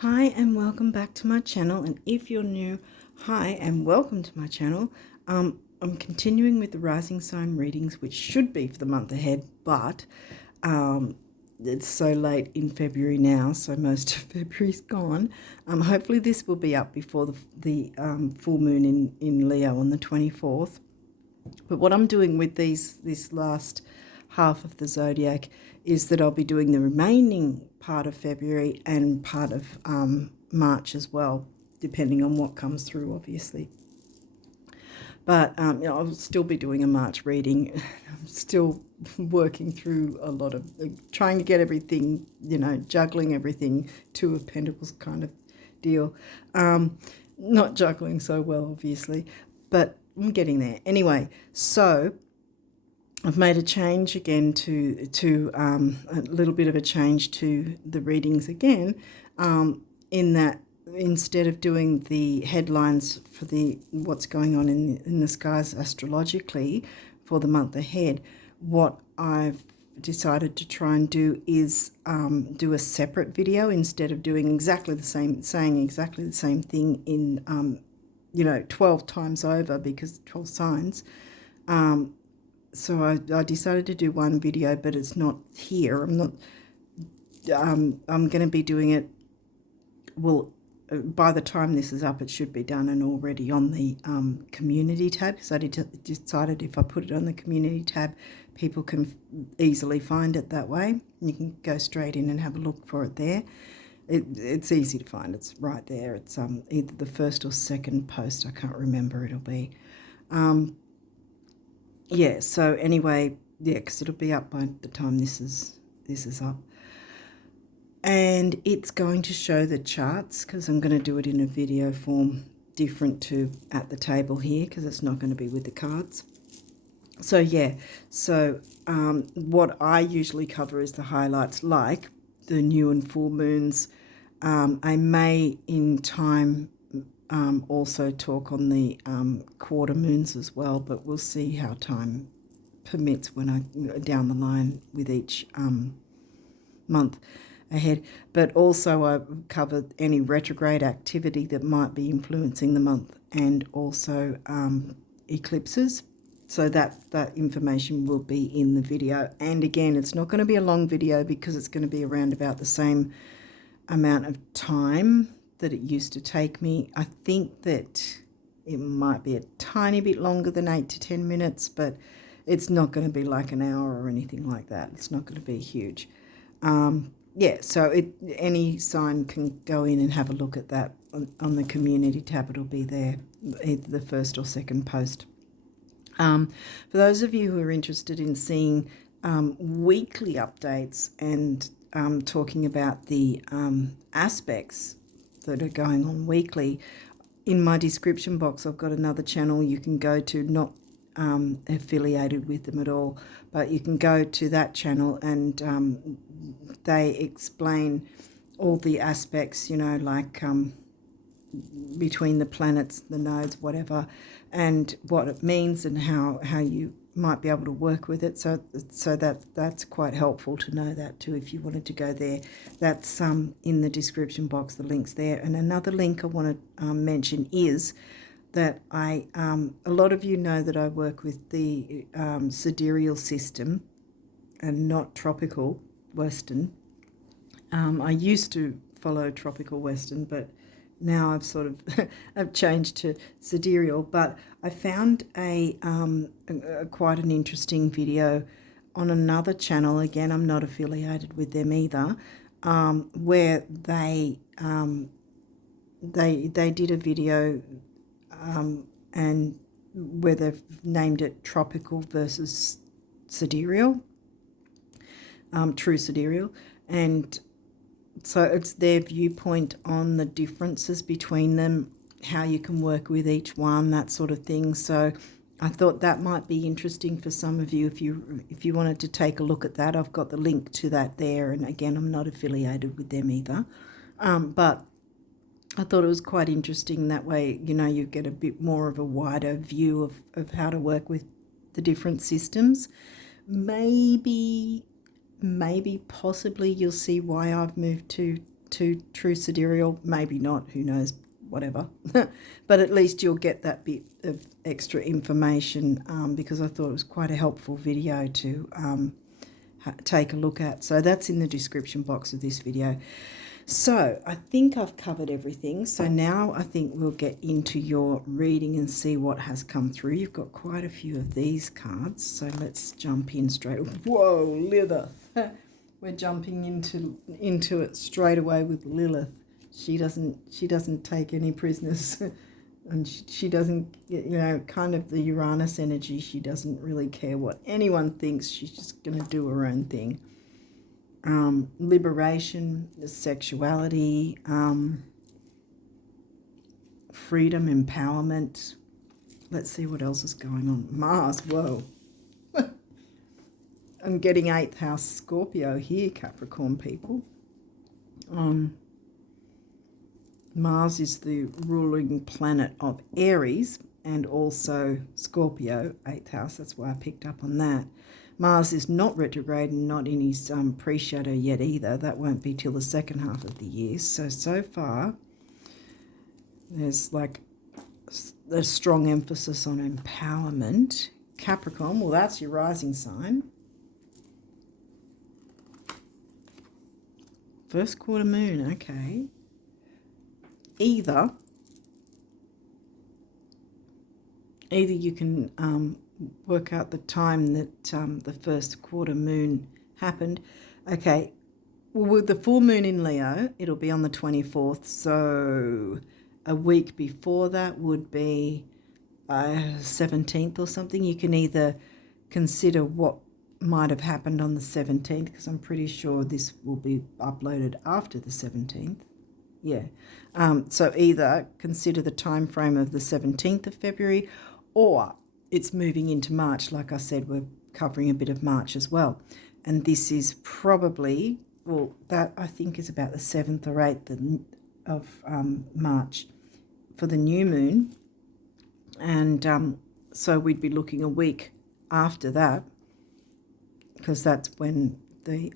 Hi and welcome back to my channel, and if you're new, hi and welcome to my channel. I'm continuing with the rising sign readings, which should be for the month ahead, but it's so late in February now, so most of February's gone. Hopefully this will be up before the full moon in Leo on the 24th. But what I'm doing with this last half of the zodiac is that I'll be doing the remaining part of February and part of March as well, depending on what comes through, obviously. But I'll still be doing a March reading. I'm still working through a lot of trying to get everything, juggling everything, Two of Pentacles kind of deal. Not juggling so well, obviously, but I'm getting there. Anyway, so I've made a change again to a little bit of a change to the readings again, in that instead of doing the headlines for what's going on in the skies astrologically for the month ahead, what I've decided to try and do is do a separate video instead of doing saying exactly the same thing in 12 times over, because 12 signs. So I decided to do one video, but it's not here. I'm going to be doing it, well, by the time this is up, it should be done and already on the community tab, because I decided if I put it on the community tab, people can easily find it that way. You can go straight in and have a look for it there. It's easy to find. It's right there. It's either the first or second post. I can't remember. It'll be. Yeah, so anyway, yeah, because it'll be up by the time this is up. And it's going to show the charts, because I'm going to do it in a video form different to at the table here, because it's not going to be with the cards. So yeah, so what I usually cover is the highlights, like the new and full moons. I may in time also talk on the quarter moons as well, but we'll see how time permits when I down the line with each month ahead. But also I covered any retrograde activity that might be influencing the month, and also eclipses. So that information will be in the video. And again, it's not going to be a long video, because it's going to be around about the same amount of time that it used to take me. I think that it might be a tiny bit longer than 8 to 10 minutes, but it's not going to be like an hour or anything like that. It's not going to be huge. Yeah, so any sign can go in and have a look at that on the community tab. It'll be there, either the first or second post. For those of you who are interested in seeing weekly updates and talking about the aspects that are going on weekly, in my description box I've got another channel you can go to, not affiliated with them at all, but you can go to that channel, and they explain all the aspects, like between the planets, the nodes, whatever, and what it means, and how you might be able to work with it. So that's quite helpful to know that too, if you wanted to go there. That's in the description box, the link's there. And another link I want to mention is that a lot of you know that I work with the sidereal system and not tropical Western. I used to follow tropical Western, but now I've sort of I've changed to sidereal. But I found a quite an interesting video on another channel. Again, I'm not affiliated with them either, where they did a video and where they've named it tropical versus sidereal, true sidereal, and so it's their viewpoint on the differences between them, how you can work with each one, that sort of thing. So I thought that might be interesting for some of you if you wanted to take a look at that. I've got the link to that there, and again, I'm not affiliated with them either, but I thought it was quite interesting. That way, you get a bit more of a wider view of how to work with the different systems. Maybe possibly you'll see why I've moved to too true sidereal, maybe not, who knows, whatever. But at least you'll get that bit of extra information because I thought it was quite a helpful video to take a look at. So that's in the description box of this video. So I think I've covered everything. So now I think we'll get into your reading and see what has come through. You've got quite a few of these cards. So let's jump in straight. Whoa, Lilith. We're jumping into it straight away with Lilith. She doesn't take any prisoners. And she doesn't, you know, kind of the Uranus energy. She doesn't really care what anyone thinks. She's just going to do her own thing. Liberation, sexuality, freedom, empowerment. Let's see what else is going on. Mars, whoa. I'm getting 8th house Scorpio here, Capricorn people. Mars is the ruling planet of Aries and also Scorpio, 8th house. That's why I picked up on that. Mars is not retrograde and not in his pre-shadow yet either. That won't be till the second half of the year. So far, there's like a strong emphasis on empowerment. Capricorn, well, that's your rising sign. First quarter moon, okay. Either you can work out the time that the first quarter moon happened. Okay, well, with the full moon in Leo, it'll be on the 24th. So a week before that would be 17th or something. You can either consider what might have happened on the 17th, because I'm pretty sure this will be uploaded after the 17th. Yeah. So either consider the time frame of the 17th of February, or it's moving into March. Like I said, we're covering a bit of March as well. And this is probably, well, that I think is about the 7th or 8th of March for the new moon. And so we'd be looking a week after that, because that's when the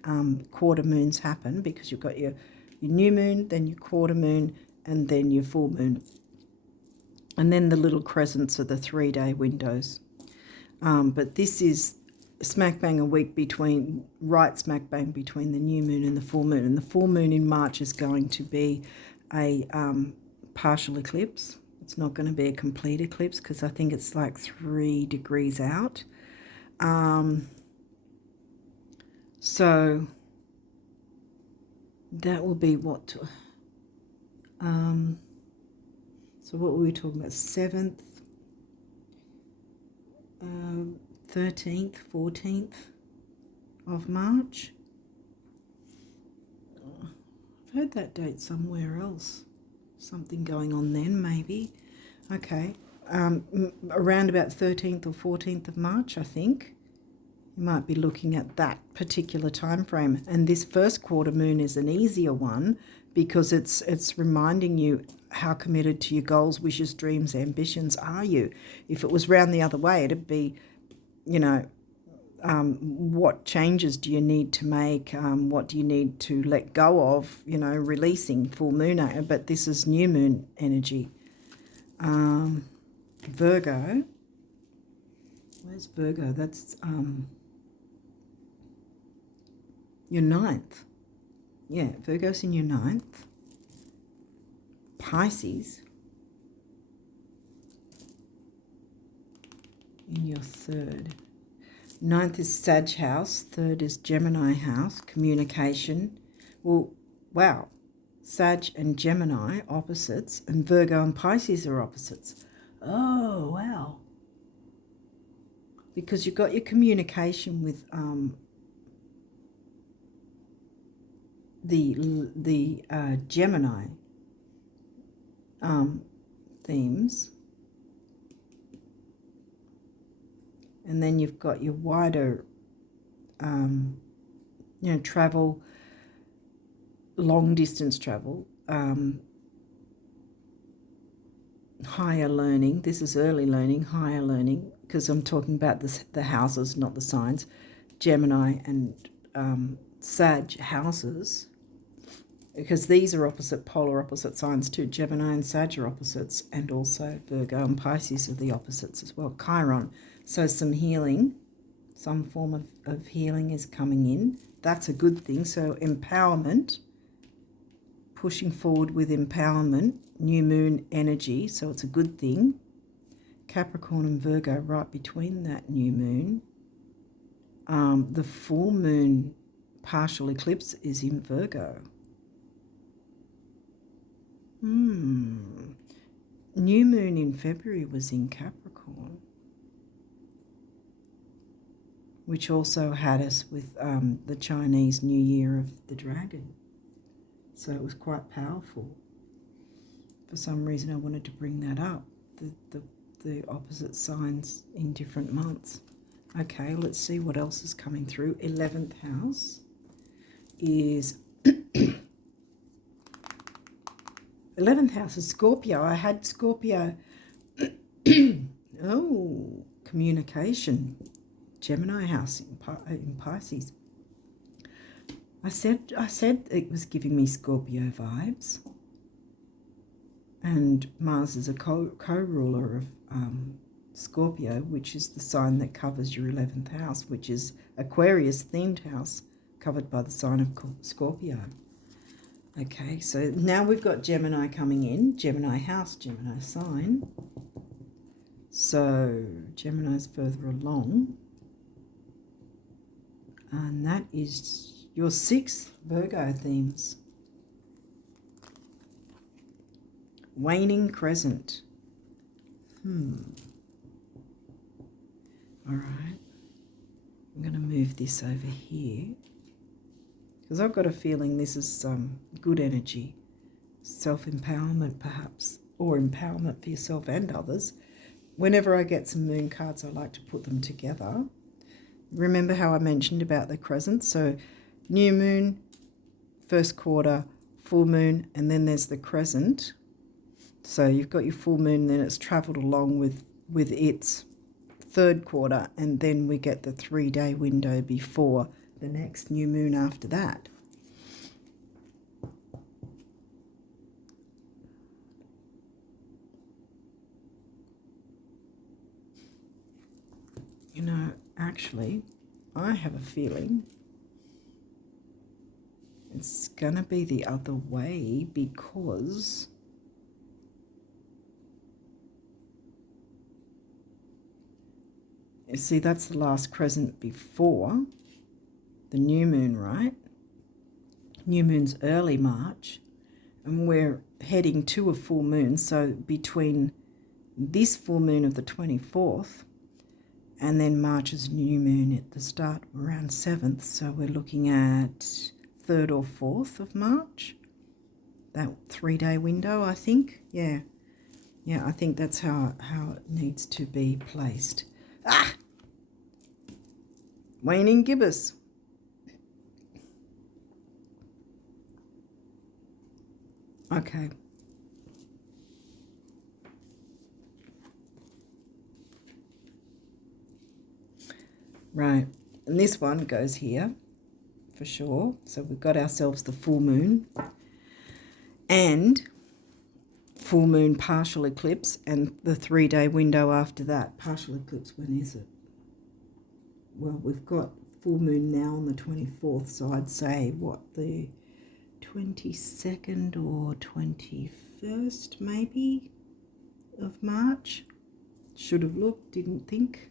quarter moons happen, because you've got your new moon, then your quarter moon, and then your full moon. And then the little crescents are the 3-day windows. But this is smack bang a week between, right smack bang between the new moon and the full moon. And the full moon in March is going to be a partial eclipse. It's not going to be a complete eclipse, because I think it's like 3 degrees out. So that will be what? So what were we talking about? 7th, 13th, 14th of March. I've heard that date somewhere else. Something going on then, maybe. Okay. Around about 13th or 14th of March, I think. You might be looking at that particular time frame. And this first quarter moon is an easier one, because it's reminding you how committed to your goals, wishes, dreams, ambitions are you. If it was round the other way, it'd be, you know, what changes do you need to make? What do you need to let go of? You know, releasing full moon. But this is new moon energy. Virgo. Where's Virgo? That's your 9th. Yeah, Virgo's in your 9th. Pisces in your 3rd. 9th is Sag house. 3rd is Gemini house. Communication. Well, wow. Sag and Gemini opposites, and Virgo and Pisces are opposites. Oh, wow. Because you've got your communication with the Gemini themes, and then you've got your wider, you know, travel, long distance travel, higher learning. This is early learning, higher learning, because I'm talking about the houses, not the signs. Gemini and Sag houses. because these are polar opposite signs too. Gemini and Sag are opposites, and also Virgo and Pisces are the opposites as well. Chiron. So some healing, some form of healing is coming in. That's a good thing. So empowerment, pushing forward with empowerment, new moon energy. So it's a good thing. Capricorn and Virgo right between that new moon. The full moon partial eclipse is in Virgo. New moon in February was in Capricorn, which also had us with the Chinese New Year of the Dragon. So it was quite powerful. For some reason I wanted to bring that up, the opposite signs in different months. Okay, let's see what else is coming through. 11th house is 11th house is Scorpio. I had Scorpio. Oh, communication. Gemini house in Pisces. I said it was giving me Scorpio vibes. And Mars is a co-ruler of Scorpio, which is the sign that covers your 11th house, which is Aquarius themed house covered by the sign of Scorpio. Okay, so now we've got Gemini coming in, Gemini house, Gemini sign. So Gemini's further along. And that is your 6th Virgo themes. Waning crescent. All right. I'm going to move this over here, because I've got a feeling this is good energy, self-empowerment perhaps, or empowerment for yourself and others. Whenever I get some moon cards, I like to put them together. Remember how I mentioned about the crescent? So new moon, first quarter, full moon, and then there's the crescent. So you've got your full moon, then it's travelled along with its third quarter, and then we get the 3-day window before the next new moon after that. You know, actually, I have a feeling it's going to be the other way, because you see, that's the last crescent before the new moon, right? New moon's early March, and we're heading to a full moon. So between this full moon of the 24th and then March's new moon at the start around 7th, so we're looking at 3rd or 4th of March, that 3-day window, I think. Yeah, I think that's how it needs to be placed. Waning gibbous. Okay. Right. And this one goes here for sure. So we've got ourselves the full moon and full moon partial eclipse, and the 3-day window after that. Partial eclipse, when is it? Well, we've got full moon now on the 24th, so I'd say, what, the 22nd or 21st maybe of March? Should have looked, didn't think.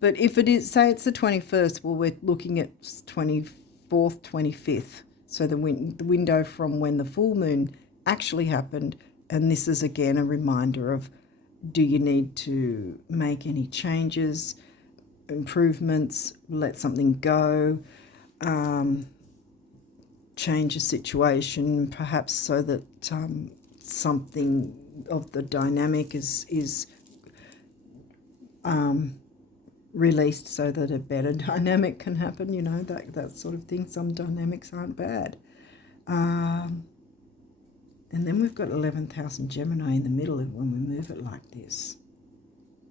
But if it is, say it's the 21st, well, we're looking at 24th, 25th. So the window from when the full moon actually happened, and this is again a reminder of, do you need to make any changes, improvements, let something go, change a situation, perhaps so that something of the dynamic is released so that a better dynamic can happen, you know, that sort of thing. Some dynamics aren't bad. And then we've got 11th house and Gemini in the middle when we move it like this,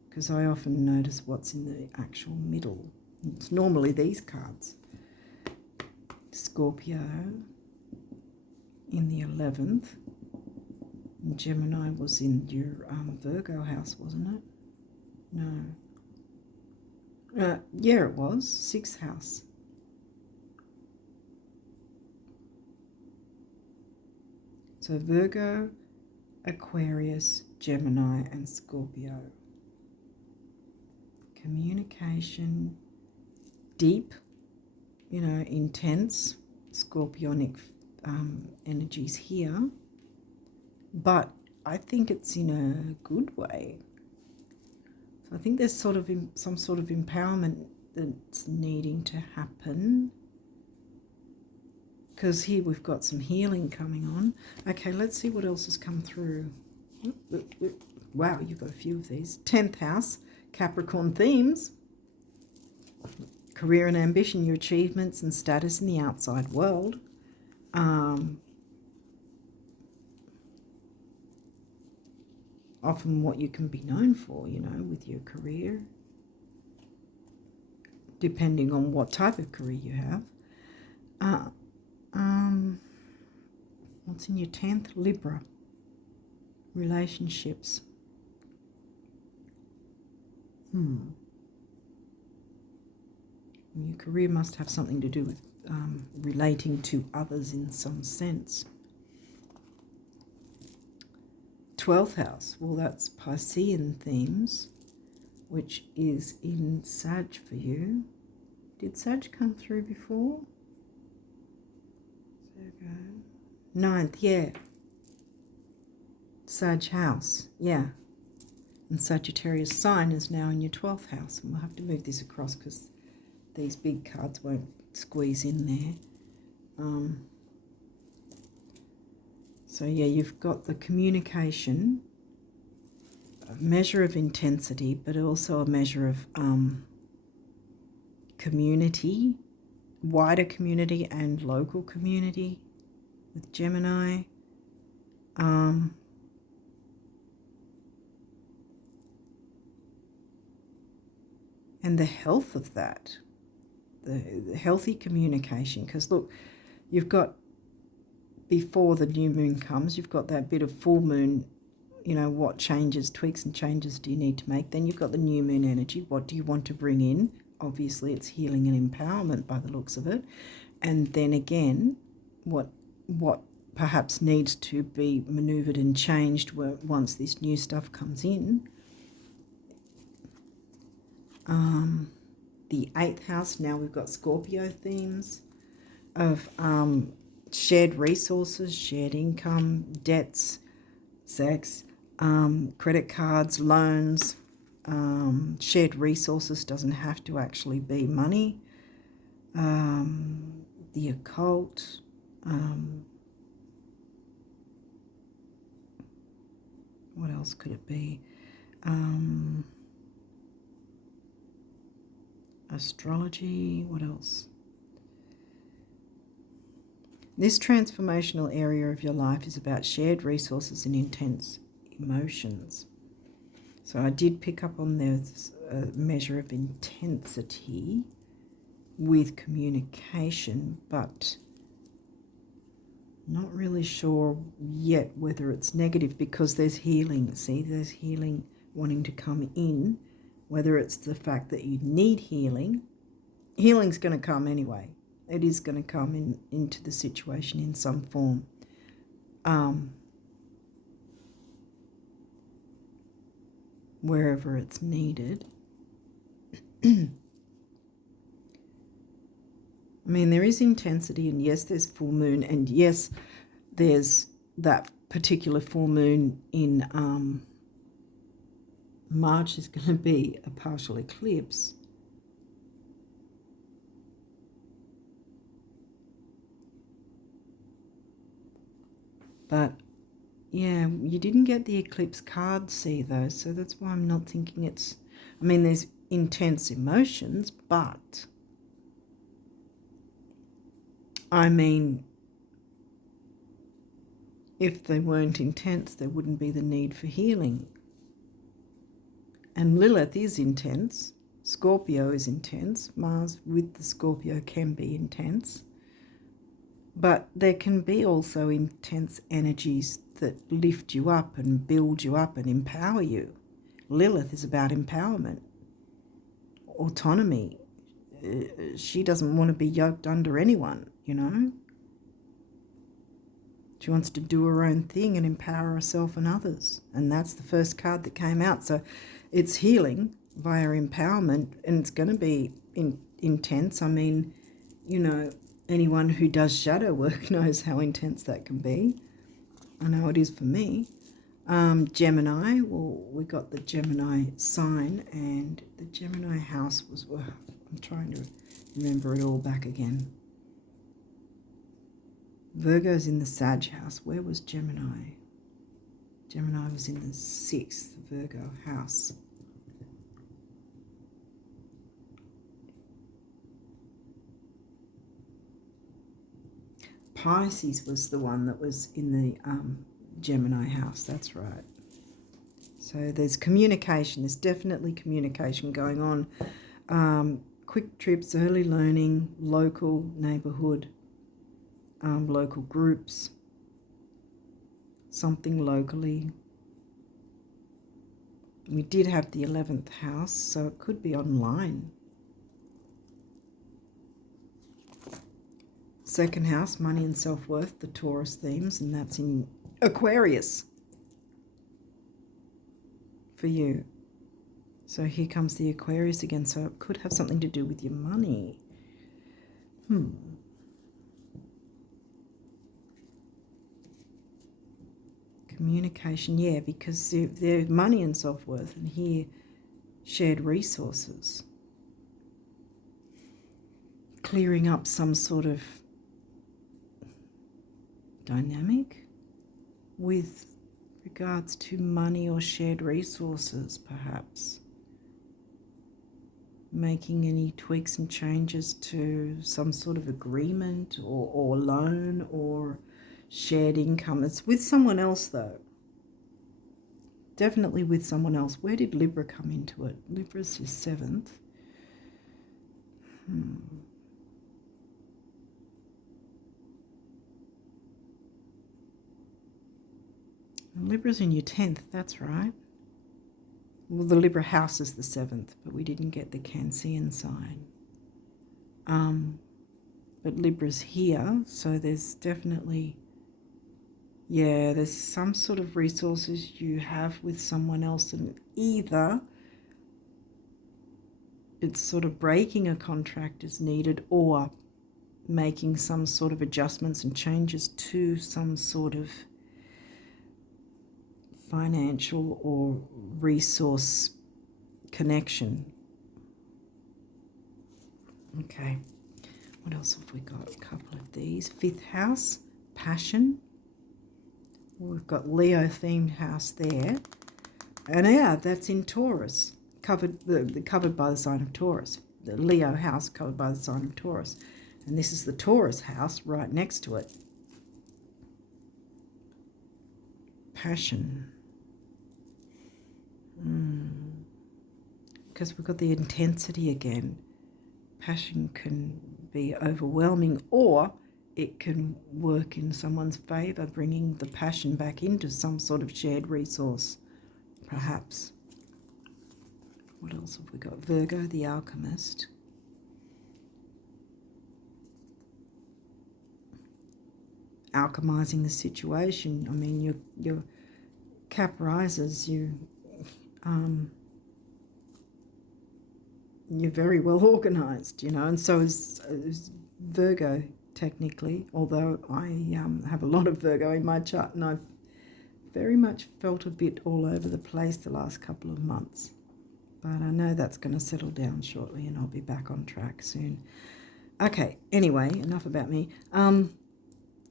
because I often notice what's in the actual middle. It's normally these cards. Scorpio, in the 11th. And Gemini was in your Virgo house, wasn't it? No. Yeah, it was. 6th house. So Virgo, Aquarius, Gemini, and Scorpio. Communication, deep, you know, intense, scorpionic energies here. But I think it's in a good way. So I think there's sort of some sort of empowerment that's needing to happen. Because here we've got some healing coming on. Okay, let's see what else has come through. Wow, you've got a few of these. 10th house, Capricorn themes. Career and ambition, your achievements and status in the outside world. Often what you can be known for, you know, with your career. Depending on what type of career you have. What's in your 10th? Libra. Relationships. Your career must have something to do with relating to others in some sense. 12th house, well, that's Piscean themes, which is in Sag for you. Did Sag come through before? 9th, yeah. Sag house, yeah. And Sagittarius sign is now in your 12th house. And we'll have to move this across because these big cards won't squeeze in there. So yeah, you've got the communication, a measure of intensity, but also a measure of community, wider community and local community with Gemini. And the health of that, the healthy communication, because look, you've got, before the new moon comes, you've got that bit of full moon, you know, what changes, tweaks and changes do you need to make? Then you've got the new moon energy. What do you want to bring in? Obviously, it's healing and empowerment by the looks of it. And then again, what perhaps needs to be maneuvered and changed once this new stuff comes in. The 8th house, now we've got Scorpio themes of shared resources, shared income, debts, sex, credit cards, loans. Shared resources doesn't have to actually be money. The occult. What else could it be? Astrology. What else? This transformational area of your life is about shared resources and intense emotions. So I did pick up on this measure of intensity with communication, but not really sure yet whether it's negative, because there's healing. See, there's healing wanting to come in, whether it's the fact that you need healing. Healing's going to come anyway. It is going to come into the situation in some form. Wherever it's needed. I mean, there is intensity, and yes, there's full moon, and yes, there's that particular full moon in March is going to be a partial eclipse. But yeah, you didn't get the eclipse card, see, though, so that's why I'm not thinking it's, I mean, there's intense emotions, but I mean, if they weren't intense, there wouldn't be the need for healing. And Lilith is intense. Scorpio is intense. Mars with the Scorpio can be intense. But there can be also intense energies that lift you up and build you up and empower you. Lilith is about empowerment, autonomy. She doesn't want to be yoked under anyone, you know. She wants to do her own thing and empower herself and others. And that's the first card that came out. So it's healing via empowerment, and it's going to be intense. I mean, you know, anyone who does shadow work knows how intense that can be. I know it is for me. Gemini, well, we got the Gemini sign, and the Gemini house was, well, I'm trying to remember it all back again. Virgo's in the Sag house. Where was Gemini? Gemini was in the 6th Virgo house. Pisces was the one that was in the Gemini house. That's right. So there's communication. There's definitely communication going on. Quick trips, early learning, local neighborhood, local groups, something locally. We did have the 11th house, so it could be online. Second house, money and self-worth, the Taurus themes, and that's in Aquarius for you. So here comes the Aquarius again, so it could have something to do with your money. Communication, yeah, because they're money and self-worth, and here shared resources. Clearing up some sort of dynamic with regards to money or shared resources, perhaps. Making any tweaks and changes to some sort of agreement or loan or shared income. It's with someone else, though. Definitely with someone else. Where did Libra come into it? Libra's your 7th. Libra's in your 10th, that's right. Well, the Libra house is the 7th, but we didn't get the Cancerian sign. But Libra's here, so there's definitely, yeah, there's some sort of resources you have with someone else, and either it's sort of breaking a contract as needed or making some sort of adjustments and changes to some sort of financial or resource connection. Okay, what else have we got? A couple of these. 5th house, passion. We've got Leo themed house there, and yeah, that's in Taurus, covered by the sign of Taurus. The Leo house covered by the sign of Taurus, and this is the Taurus house right next to it. Passion. Because we've got the intensity again. Passion can be overwhelming, or it can work in someone's favour, bringing the passion back into some sort of shared resource, perhaps. What else have we got? Virgo, the alchemist. Alchemizing the situation. I mean, your cap rises, you're very well organised, you know, and so is Virgo, technically, although I have a lot of Virgo in my chart, and I've very much felt a bit all over the place the last couple of months. But I know that's going to settle down shortly, and I'll be back on track soon. Okay, anyway, enough about me.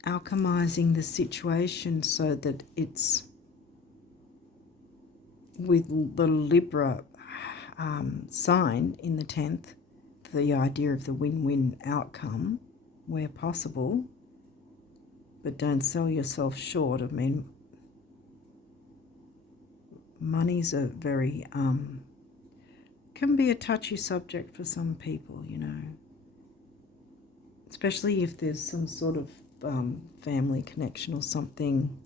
Alchemizing the situation so that it's with the Libra sign in the 10th, the idea of the win-win outcome where possible, but don't sell yourself short. I mean, money's a very, can be a touchy subject for some people, you know, especially if there's some sort of family connection or something.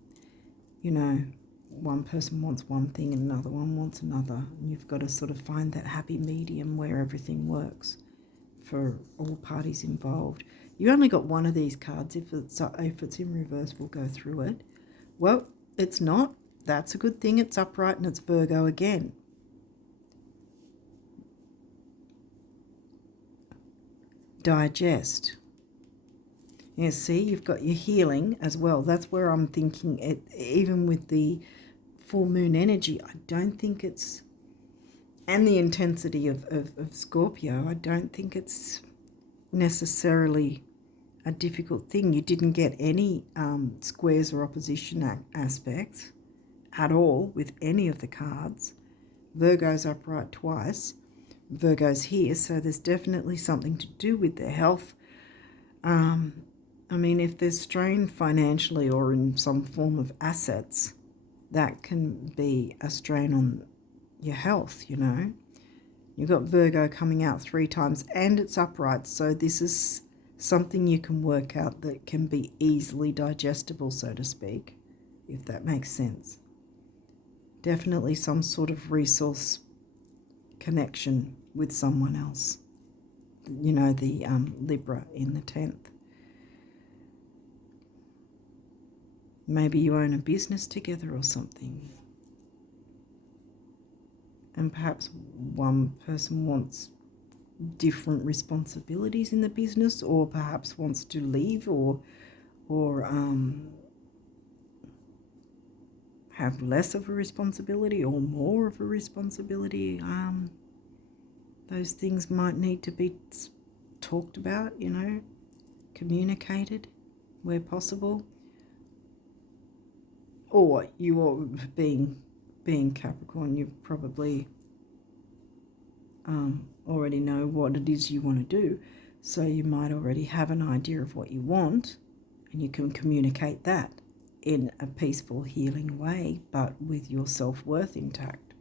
You know, one person wants one thing and another one wants another. And you've got to sort of find that happy medium where everything works for all parties involved. You only got one of these cards. If it's in reverse, we'll go through it. Well, it's not. That's a good thing. It's upright and it's Virgo again. Digest. Yeah, see, you've got your healing as well. That's where I'm thinking it, even with the full moon energy, I don't think it's, and the intensity of Scorpio, I don't think it's necessarily a difficult thing. You didn't get any squares or opposition aspects at all with any of the cards. Virgo's upright twice. Virgo's here, so there's definitely something to do with their health. I mean, if there's strain financially or in some form of assets, that can be a strain on your health, you know. You've got Virgo coming out 3 times and it's upright, so this is something you can work out that can be easily digestible, so to speak, if that makes sense. Definitely some sort of resource connection with someone else. You know, the Libra in the 10th. Maybe you own a business together or something. And perhaps one person wants different responsibilities in the business, or perhaps wants to leave or have less of a responsibility or more of a responsibility. Those things might need to be talked about, you know, communicated where possible. Or you are being Capricorn, you probably already know what it is you want to do. So you might already have an idea of what you want, and you can communicate that in a peaceful, healing way, but with your self-worth intact.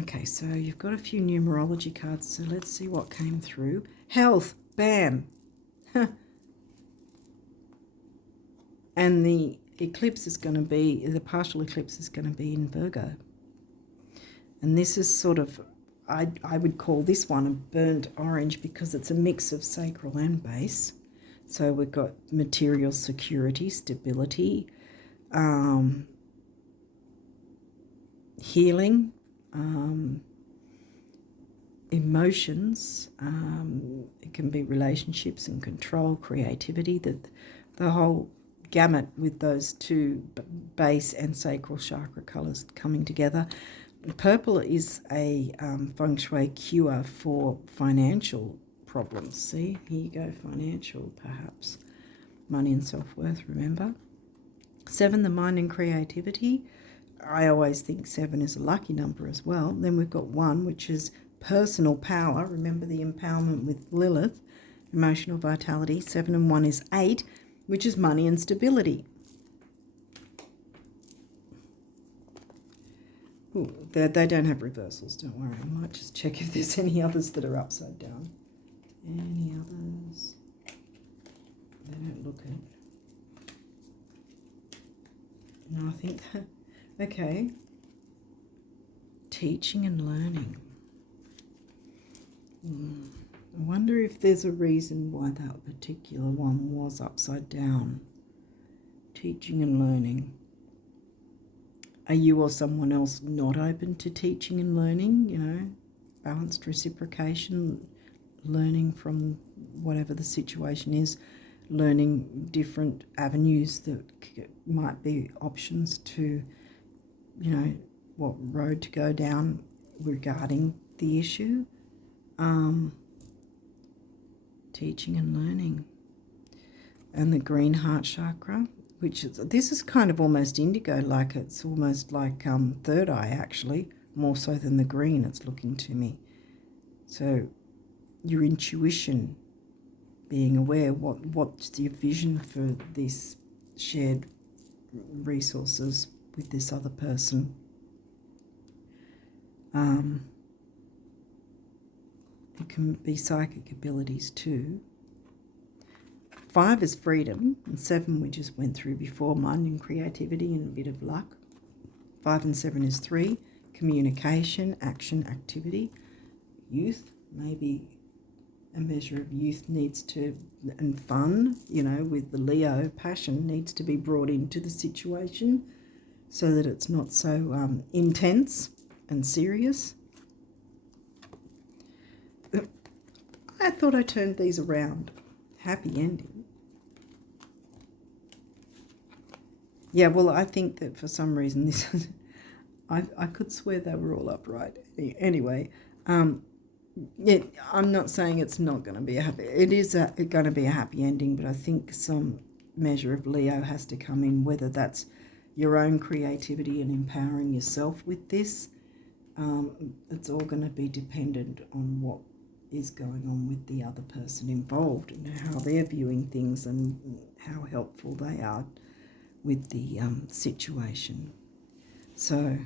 Okay, so you've got a few numerology cards, so let's see what came through. Health, bam. And the eclipse is going to be, the partial eclipse is going to be in Virgo. And this is sort of, I would call this one a burnt orange because it's a mix of sacral and base. So we've got material security, stability, healing, emotions. It can be relationships and control, creativity, the whole gamut with those two base and sacral chakra colors coming together. Purple is a feng shui cure for financial problems. See, here you go, financial perhaps. Money and self-worth, remember. 7, the mind and creativity. I always think 7 is a lucky number as well. Then we've got 1, which is personal power. Remember the empowerment with Lilith, emotional vitality. 7 and 1 is 8, which is money and stability. Ooh, they don't have reversals, don't worry. I might just check if there's any others that are upside down. Any others? They don't look it. No, I think that... Okay. Teaching and learning. I wonder if there's a reason why that particular one was upside down. Teaching and learning. Are you or someone else not open to teaching and learning? You know, balanced reciprocation, learning from whatever the situation is, learning different avenues that might be options to, you know, what road to go down regarding the issue. Teaching and learning. And the green heart chakra, which is, this is kind of almost indigo, like it's almost like third eye actually, more so than the green, it's looking to me. So your intuition, being aware, what's your vision for this shared resources with this other person. It can be psychic abilities too. 5 is freedom, and 7 we just went through before, mind and creativity and a bit of luck. 5 and 7 is 3, communication, action, activity. Youth, maybe a measure of youth needs to, and fun, you know, with the Leo, passion needs to be brought into the situation so that it's not so intense and serious. I thought I turned these around. Happy ending. Yeah, well, I think that for some reason this is, I could swear they were all upright. Anyway, yeah, I'm not saying it's not going to be a happy, it is going to be a happy ending, but I think some measure of Leo has to come in, whether that's your own creativity and empowering yourself with this. It's all going to be dependent on what is going on with the other person involved and how they're viewing things and how helpful they are with the situation. So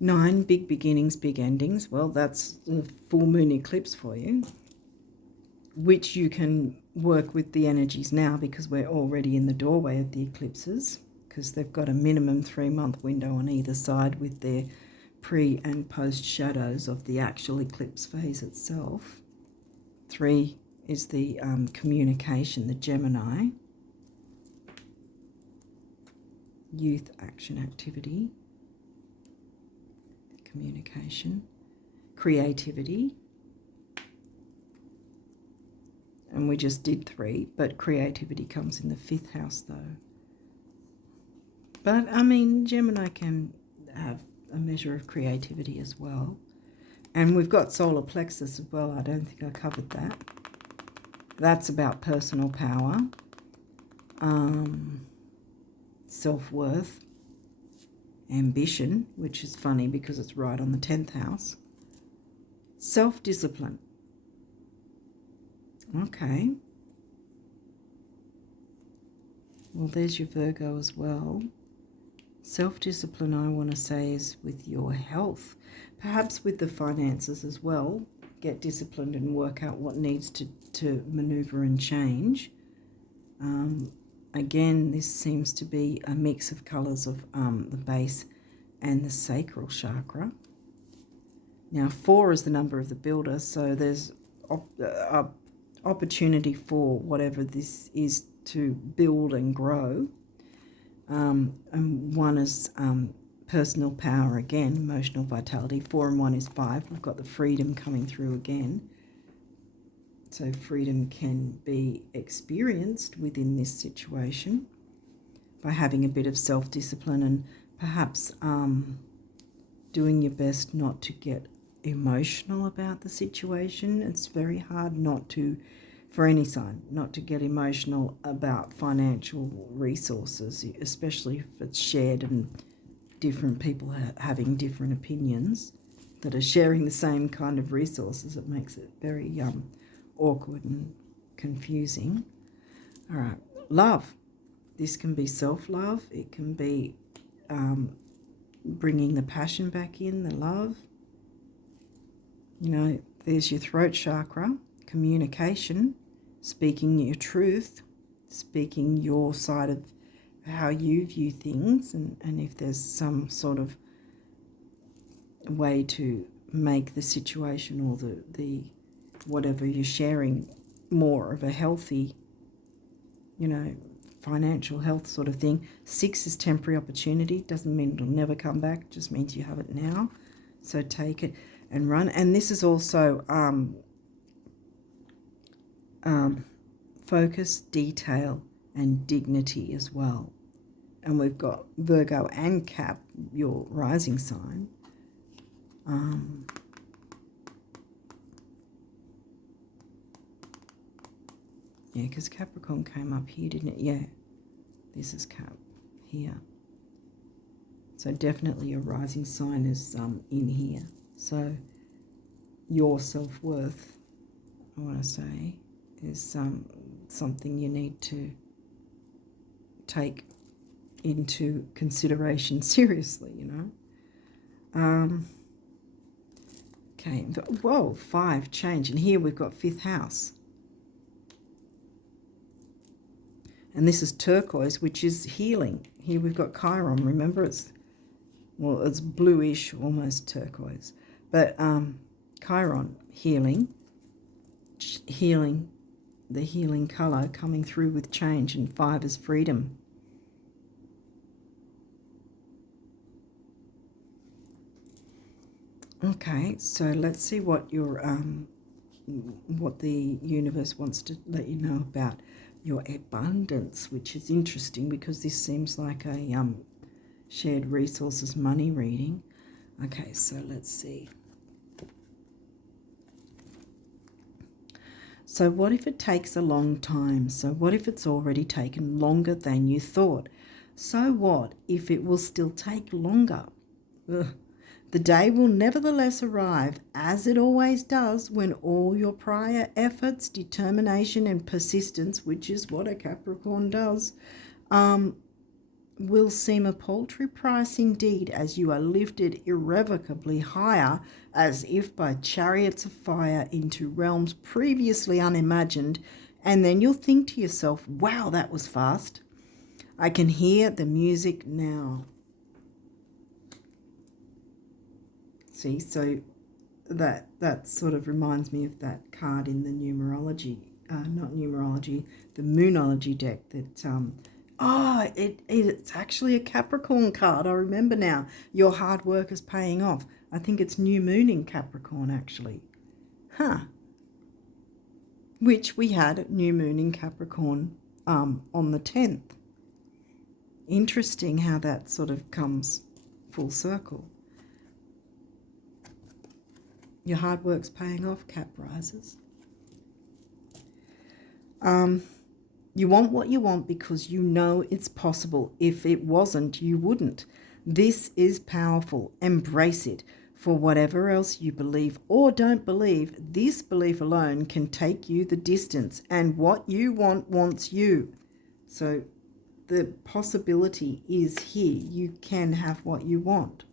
9, big beginnings, big endings. Well, that's the full moon eclipse for you, which you can work with the energies now because we're already in the doorway of the eclipses, because they've got a minimum 3-month window on either side with their pre and post shadows of the actual eclipse phase itself. 3 is the communication, the Gemini. Youth, action, activity, communication, creativity, and we just did 3, but creativity comes in the 5th house though. But I mean, Gemini can have a measure of creativity as well, and we've got solar plexus as well. I don't think I covered that. That's about personal power, self-worth, ambition, which is funny because it's right on the 10th house, self-discipline. Okay. Well, there's your Virgo as well. Self-discipline, I want to say, is with your health, perhaps with the finances as well. Get disciplined and work out what needs to maneuver and change. Again, this seems to be a mix of colours of the base and the sacral chakra. Now, 4 is the number of the builder, so there's opportunity for whatever this is to build and grow. And 1 is personal power again, emotional vitality. 4 and 1 is 5. We've got the freedom coming through again. So freedom can be experienced within this situation by having a bit of self-discipline and perhaps doing your best not to get emotional about the situation. It's very hard not to, for any sign, not to get emotional about financial resources, especially if it's shared and different people having different opinions that are sharing the same kind of resources. It makes it very awkward and confusing. All right, love. This can be self-love. It can be bringing the passion back in, the love. You know, there's your throat chakra, communication, speaking your truth, speaking your side of how you view things, and if there's some sort of way to make the situation or the whatever you're sharing more of a healthy, you know, financial health sort of thing. 6 is temporary opportunity. Doesn't mean it'll never come back, just means you have it now. So take it and run. And this is also focus, detail, and dignity as well. And we've got Virgo and Cap, your rising sign. Yeah, because Capricorn came up here, didn't it? Yeah, this is Cap here. So definitely your rising sign is in here. So your self-worth, I want to say, is something you need to take into consideration seriously, you know. Okay, whoa, 5 change. And here we've got 5th house. And this is turquoise, which is healing. Here we've got Chiron. Remember, it's bluish, almost turquoise. But Chiron, healing, the healing colour coming through with change, and 5 is freedom. Okay, so let's see what your what the universe wants to let you know about your abundance, which is interesting because this seems like a shared resources money reading. Okay, so let's see. So what if it takes a long time? So what if it's already taken longer than you thought? So what if it will still take longer? Ugh. The day will nevertheless arrive, as it always does, when all your prior efforts, determination and persistence, which is what a Capricorn does, will seem a paltry price indeed, as you are lifted irrevocably higher, as if by chariots of fire, into realms previously unimagined, and then you'll think to yourself, wow, that was fast. I can hear the music now. See, so that sort of reminds me of that card in the numerology, not numerology, the moonology deck that, it's actually a Capricorn card. I remember now. Your hard work is paying off. I think it's new moon in Capricorn, actually. Huh. Which we had new moon in Capricorn on the 10th. Interesting how that sort of comes full circle. Your hard work's paying off, Cap rises. You want what you want because you know it's possible. If it wasn't, you wouldn't. This is powerful. Embrace it. For whatever else you believe or don't believe, this belief alone can take you the distance. And what you want wants you. So the possibility is here. You can have what you want.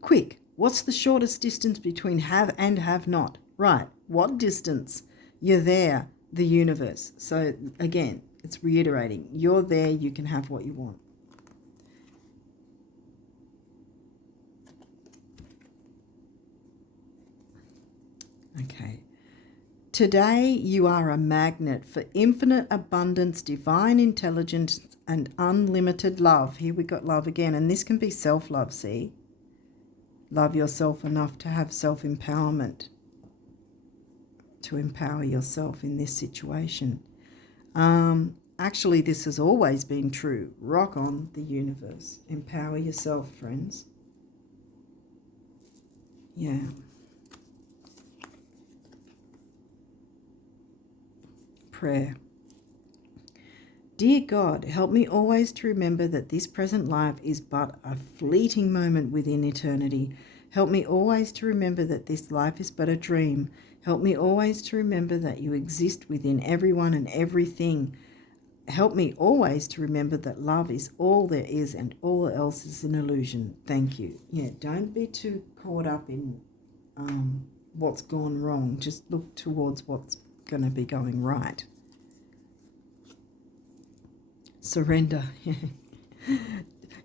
Quick, what's the shortest distance between have and have not? Right, what distance? You're there, the universe. So again, it's reiterating, you're there, you can have what you want. Okay. Today you are a magnet for infinite abundance, divine intelligence, and unlimited love. Here we got love again, and this can be self-love, see? Love yourself enough to have self-empowerment, to empower yourself in this situation. Actually, this has always been true. Rock on, the universe. Empower yourself, friends. Yeah. Prayer. Dear God, help me always to remember that this present life is but a fleeting moment within eternity. Help me always to remember that this life is but a dream. Help me always to remember that you exist within everyone and everything. Help me always to remember that love is all there is and all else is an illusion. Thank you. Yeah, don't be too caught up in what's gone wrong. Just look towards what's going to be going right. Surrender.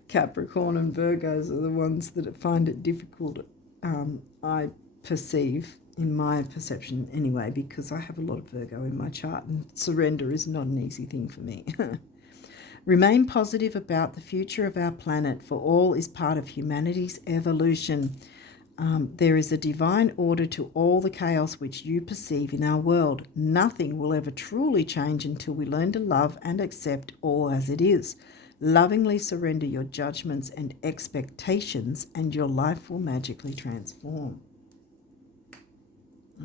Capricorn and Virgos are the ones that find it difficult, I perceive, in my perception anyway, because I have a lot of Virgo in my chart, and surrender is not an easy thing for me. Remain positive about the future of our planet, for all is part of humanity's evolution. There is a divine order to all the chaos which you perceive in our world. Nothing will ever truly change until we learn to love and accept all as it is. Lovingly surrender your judgments and expectations, and your life will magically transform.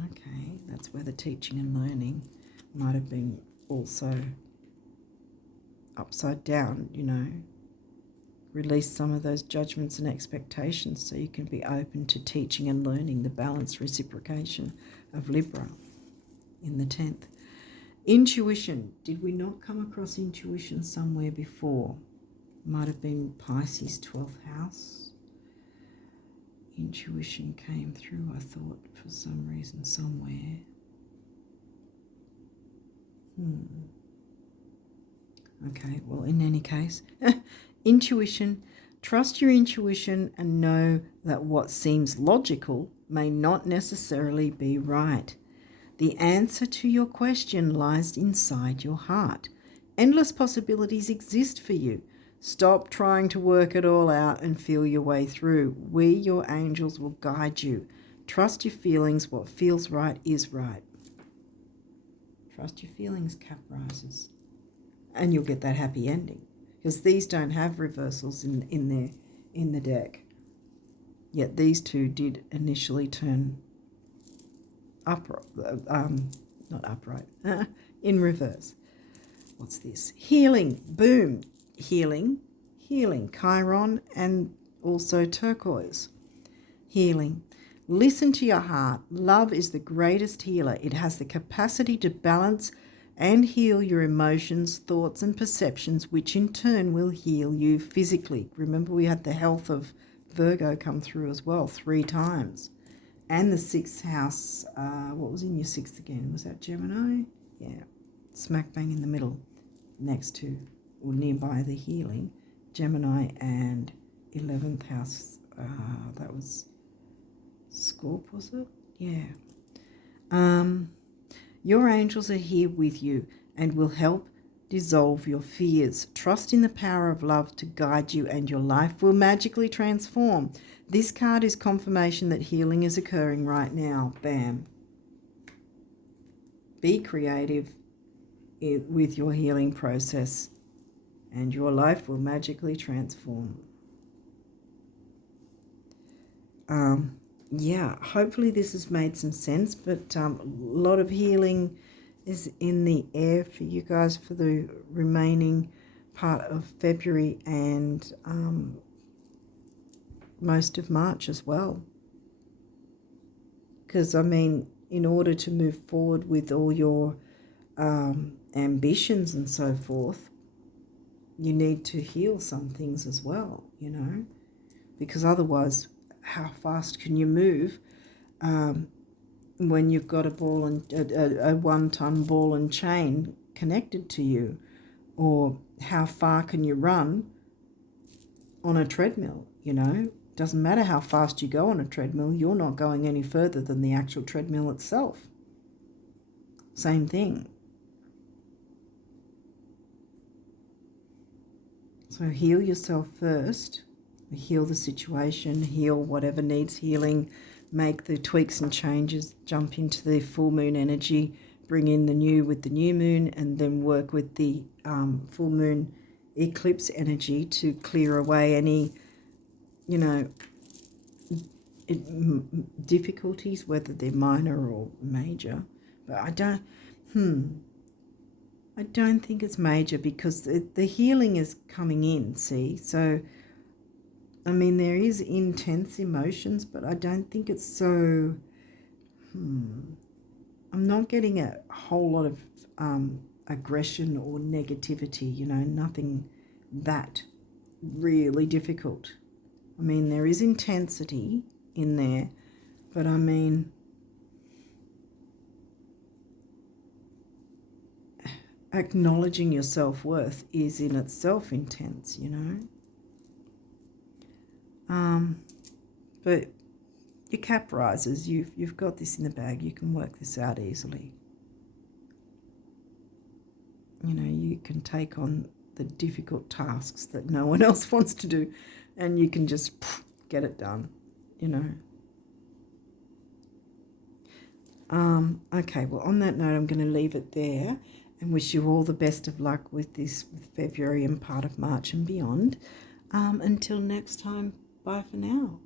Okay, that's where the teaching and learning might have been also upside down, you know. Release some of those judgments and expectations so you can be open to teaching and learning the balanced reciprocation of Libra in the 10th. Intuition. Did we not come across intuition somewhere before? Might have been Pisces 12th house. Intuition came through, I thought, for some reason, somewhere. Okay, well, in any case, intuition. Trust your intuition and know that what seems logical may not necessarily be right. The answer to your question lies inside your heart. Endless possibilities exist for you. Stop trying to work it all out and feel your way through. We, your angels, will guide you. Trust your feelings. What feels right is right. Trust your feelings, Cap risers. And you'll get that happy ending. Because these don't have reversals in the deck. Yet these two did initially turn upright, not upright, in reverse. What's this? Healing, boom, healing, Chiron, and also turquoise. Healing. Listen to your heart. Love is the greatest healer. It has the capacity to balance and heal your emotions, thoughts, and perceptions, which in turn will heal you physically. Remember, we had the health of Virgo come through as well 3 times. And the 6th house, what was in your 6th again? Was that Gemini? Yeah, smack bang in the middle, next to or nearby the healing. Gemini and 11th house, that was Scorp, was it? Yeah. Your angels are here with you and will help dissolve your fears. Trust in the power of love to guide you and your life will magically transform. This card is confirmation that healing is occurring right now. Bam. Be creative with your healing process and your life will magically transform. Yeah, hopefully this has made some sense, but a lot of healing is in the air for you guys for the remaining part of February and most of March as well. Because, I mean, in order to move forward with all your ambitions and so forth, you need to heal some things as well, you know, because otherwise how fast can you move when you've got a ball and a 1-ton ball and chain connected to you? Or how far can you run on a treadmill? You know, doesn't matter how fast you go on a treadmill, you're not going any further than the actual treadmill itself. Same thing. So heal yourself first. Heal the situation, heal whatever needs healing, make the tweaks and changes, jump into the full moon energy, bring in the new with the new moon, and then work with the full moon eclipse energy to clear away any, you know, difficulties, whether they're minor or major. But I don't think it's major because the healing is coming in, see? So I mean, there is intense emotions, but I don't think it's so, I'm not getting a whole lot of aggression or negativity, you know, nothing that really difficult. I mean, there is intensity in there, but I mean, acknowledging your self-worth is in itself intense, you know. But your Cap risers, you've got this in the bag. You can work this out easily. You know, you can take on the difficult tasks that no one else wants to do, and you can just get it done, you know. Okay, well, on that note, I'm going to leave it there and wish you all the best of luck with this February and part of March and beyond. Until next time, bye for now.